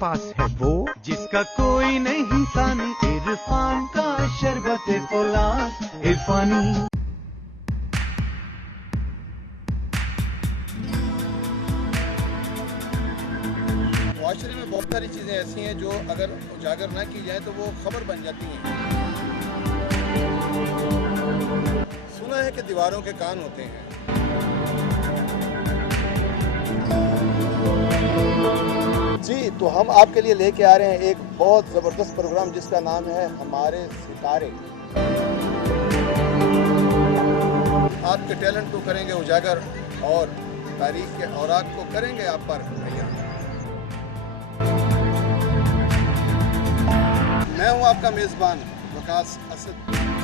पास है वो जिसका कोई नहीं सानी, इरफान का शरबत फुला इरफानी। माशरे में बहुत सारी चीज़ें ऐसी हैं जो अगर उजागर ना की जाए तो वो खबर बन जाती हैं। सुना है कि दीवारों के कान होते हैं। जी, तो हम आपके लिए लेके आ रहे हैं एक बहुत ज़बरदस्त प्रोग्राम जिसका नाम है हमारे सितारे। आपके टैलेंट को करेंगे उजागर और तारीख के औराक को करेंगे आप पर मुहैया। मैं हूं आपका मेज़बान वकास असद।